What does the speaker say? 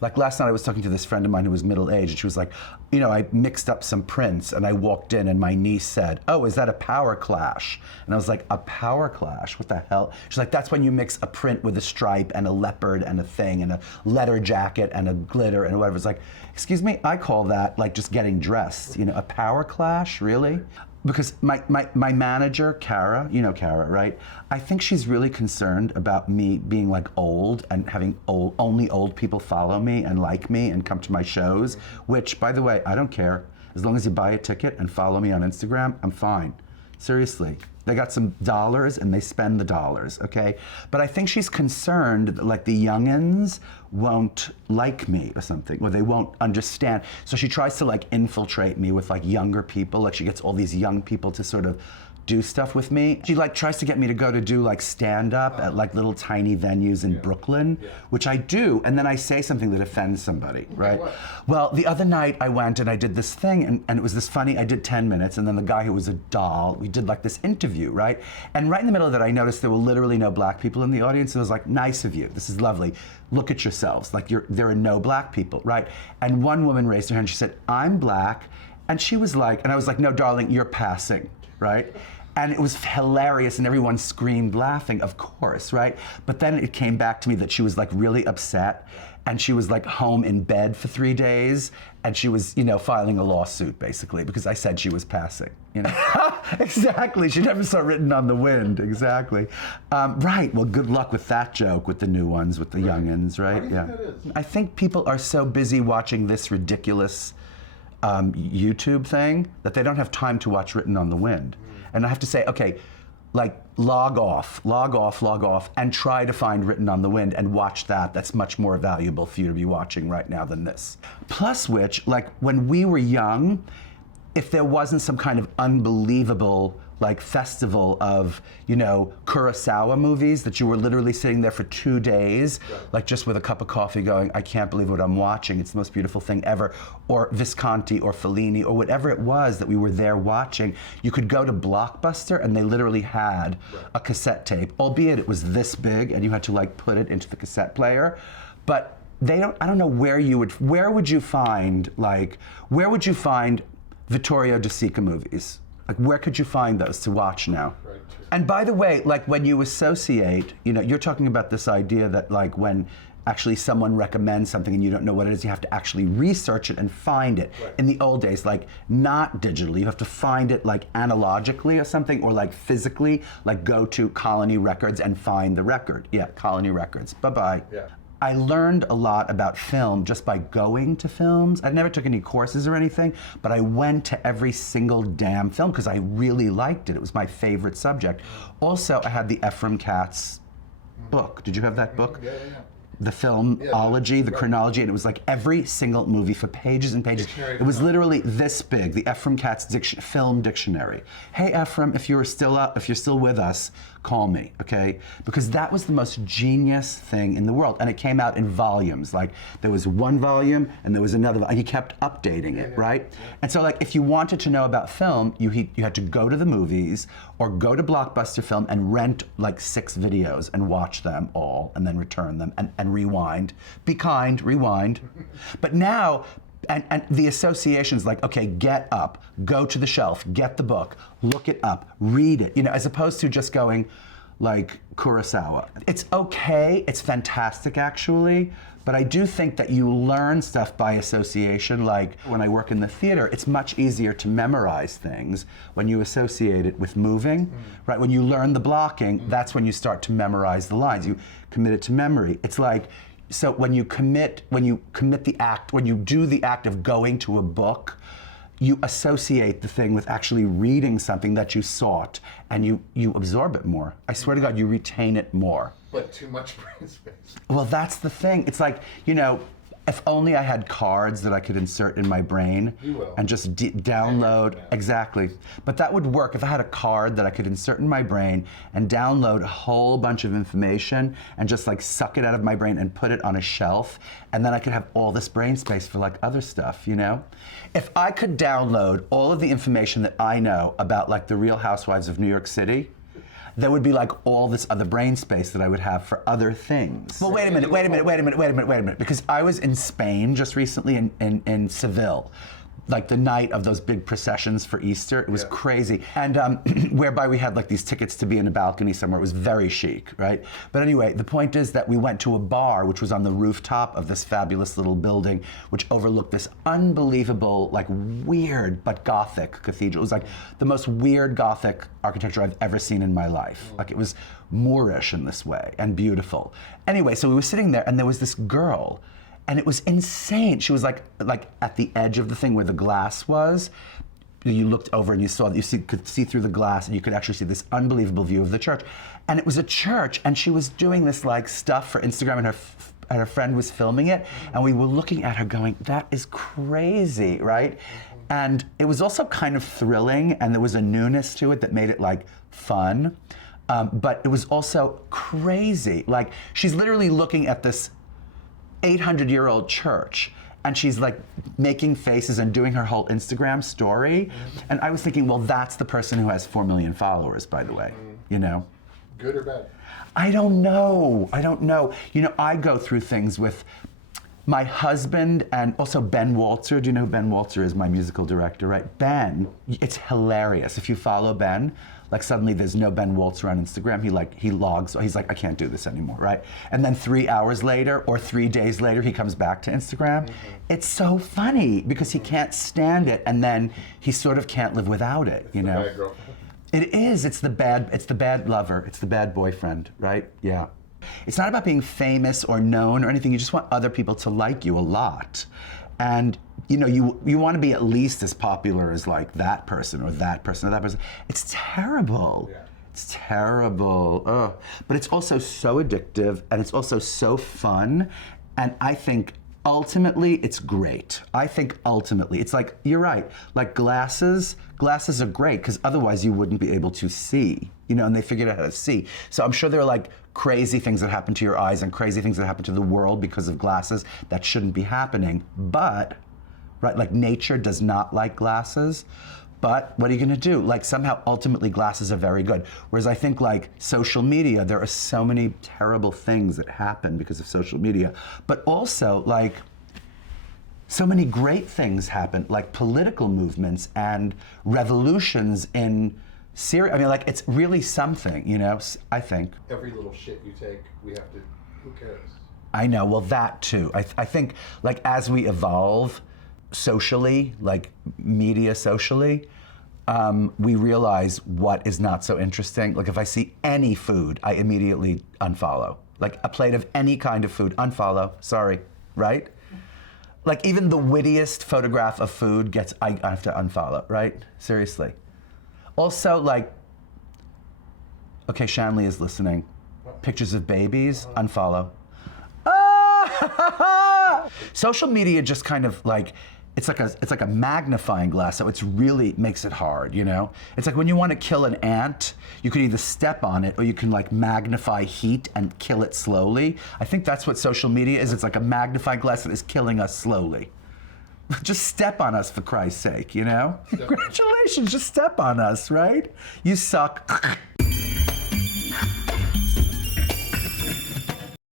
Like last night I was talking to this friend of mine who was middle-aged, and she was like, you know, I mixed up some prints and I walked in and my niece said, oh, is that a power clash? And I was like, a power clash? What the hell? She's like, that's when you mix a print with a stripe and a leopard and a thing and a leather jacket and a glitter and whatever. It's like, excuse me, I call that like just getting dressed. You know, a power clash, really? Because my manager, Kara, you know Kara, right? I think she's really concerned about me being like old and having only old people follow me and like me and come to my shows, which, by the way, I don't care. As long as you buy a ticket and follow me on Instagram, I'm fine. Seriously. They got some dollars and they spend the dollars, okay? But I think she's concerned that like the youngins won't like me or something, or they won't understand. So she tries to like infiltrate me with like younger people. Like she gets all these young people to sort of do stuff with me. She like tries to get me to go to do like stand-up at like little tiny venues in Brooklyn, which I do, and then I say something that offends somebody, right? Well, the other night I went and I did this thing, and it was this funny, I did 10 minutes, and then the guy who was a doll, we did like this interview, right? And right in the middle of that, I noticed there were literally no black people in the audience. It was like, nice of you, this is lovely. Look at yourselves, like there are no black people, right? And one woman raised her hand, she said, I'm black, and she was like, and I was like, no, darling, you're passing, right? And it was hilarious, and everyone screamed laughing, of course, right? But then it came back to me that she was like really upset, and she was like home in bed for 3 days, and she was, you know, filing a lawsuit basically because I said she was passing, you know? Exactly, she never saw Written on the Wind, exactly. Right, well, good luck with that joke with the new ones, with the youngins, right? Why do you think that is? I think people are so busy watching this ridiculous YouTube thing that they don't have time to watch Written on the Wind. And I have to say, okay, like log off, and try to find Written on the Wind and watch that. That's much more valuable for you to be watching right now than this. Plus which, like when we were young, if there wasn't some kind of unbelievable like festival of, you know, Kurosawa movies that you were literally sitting there for 2 days, like just with a cup of coffee going, I can't believe what I'm watching, it's the most beautiful thing ever, or Visconti or Fellini or whatever it was that we were there watching. You could go to Blockbuster and they literally had a cassette tape, albeit it was this big and you had to like put it into the cassette player. But they don't, I don't know where would you find Vittorio De Sica movies? Like, where could you find those to watch now? Right. And by the way, like when you associate, you know, you're talking about this idea that like when actually someone recommends something and you don't know what it is, you have to actually research it and find it. Right. In the old days, like not digitally, you have to find it like analogically or something, or like physically, like go to Colony Records and find the record. Yeah, Colony Records, bye-bye. Yeah. I learned a lot about film just by going to films. I never took any courses or anything, but I went to every single damn film because I really liked it. It was my favorite subject. Also, I had the Ephraim Katz book. Did you have that book? Yeah. The filmology, the chronology, and it was like every single movie for pages and pages. It was literally this big, the Ephraim Katz film dictionary. Hey Ephraim, if you're still with us, call me, okay? Because that was the most genius thing in the world, and it came out in volumes. Like there was one volume and there was another. He kept updating it, right? And so like if you wanted to know about film, you had to go to the movies or go to Blockbuster Film and rent like 6 videos and watch them all and then return them and rewind. Be kind, rewind. But now, and the association's like, okay, get up, go to the shelf, get the book, look it up, read it, you know, as opposed to just going like Kurosawa. It's okay, it's fantastic actually, but I do think that you learn stuff by association. Like when I work in the theater, it's much easier to memorize things when you associate it with moving, right? When you learn the blocking, that's when you start to memorize the lines. You commit it to memory. It's like, so when you do the act of going to a book, you associate the thing with actually reading something that you sought, and you absorb it more. I swear to God, you retain it more. But too much brain space. Well, that's the thing. It's like, you know, if only I had cards that I could insert in my brain and just download, exactly. But that would work if I had a card that I could insert in my brain and download a whole bunch of information and just like suck it out of my brain and put it on a shelf, and then I could have all this brain space for like other stuff, you know? If I could download all of the information that I know about like the Real Housewives of New York City, there would be like all this other brain space that I would have for other things. Well, wait a minute, because I was in Spain just recently in Seville, like the night of those big processions for Easter. It was crazy. And whereby we had like these tickets to be in a balcony somewhere. It was very chic, right? But anyway, the point is that we went to a bar, which was on the rooftop of this fabulous little building, which overlooked this unbelievable, like weird but Gothic cathedral. It was like the most weird Gothic architecture I've ever seen in my life. Like it was Moorish in this way and beautiful. Anyway, so we were sitting there and there was this girl. And it was insane. She was like at the edge of the thing where the glass was. You looked over and could see through the glass, and you could actually see this unbelievable view of the church. And it was a church, and she was doing this like stuff for Instagram, and her friend was filming it, and we were looking at her going, that is crazy, right? And it was also kind of thrilling, and there was a newness to it that made it like fun, but it was also crazy. Like she's literally looking at this 800-year-old church, and she's like making faces and doing her whole Instagram story. And I was thinking, well, that's the person who has 4 million followers, by the way, you know? Good or bad? I don't know. You know, I go through things with my husband and also Ben Walzer. Do you know who Ben Walzer is? My musical director, right? Ben, it's hilarious. If you follow Ben, like suddenly there's no Ben Walzer on Instagram. He logs, he's like, I can't do this anymore, right? And then 3 hours later or 3 days later, he comes back to Instagram. It's so funny because he can't stand it, and then he sort of can't live without it, you know? Bad girlfriend. It is, it's the bad lover, it's the bad boyfriend, right? Yeah. It's not about being famous or known or anything, you just want other people to like you a lot. And you know, you want to be at least as popular as like that person or that person or that person. It's terrible. Yeah. It's terrible. Ugh. But it's also so addictive, and it's also so fun. And I think ultimately it's great. I think ultimately it's like, you're right, like glasses are great because otherwise you wouldn't be able to see, you know, and they figured out how to see. So I'm sure there are like crazy things that happen to your eyes and crazy things that happen to the world because of glasses that shouldn't be happening. But, right, like nature does not like glasses. But what are you gonna do? Like somehow, ultimately, glasses are very good. Whereas I think like social media, there are so many terrible things that happen because of social media. But also like, so many great things happen, like political movements and revolutions in Syria. I mean, like it's really something, you know, I think. Every little shit you take, we have to, who cares? I know, well that too. I think like as we evolve, socially, like media socially, we realize what is not so interesting. Like if I see any food, I immediately unfollow. Like a plate of any kind of food, unfollow, sorry, right? Like even the wittiest photograph of food I have to unfollow, right? Seriously. Also like, okay, Shanleigh is listening. Pictures of babies, unfollow. Social media just kind of like, it's like a magnifying glass, so it's really makes it hard, you know? It's like when you want to kill an ant, you can either step on it or you can like magnify heat and kill it slowly. I think that's what social media is. It's like a magnifying glass that is killing us slowly. Just step on us for Christ's sake, you know? Congratulations, just step on us, right? You suck.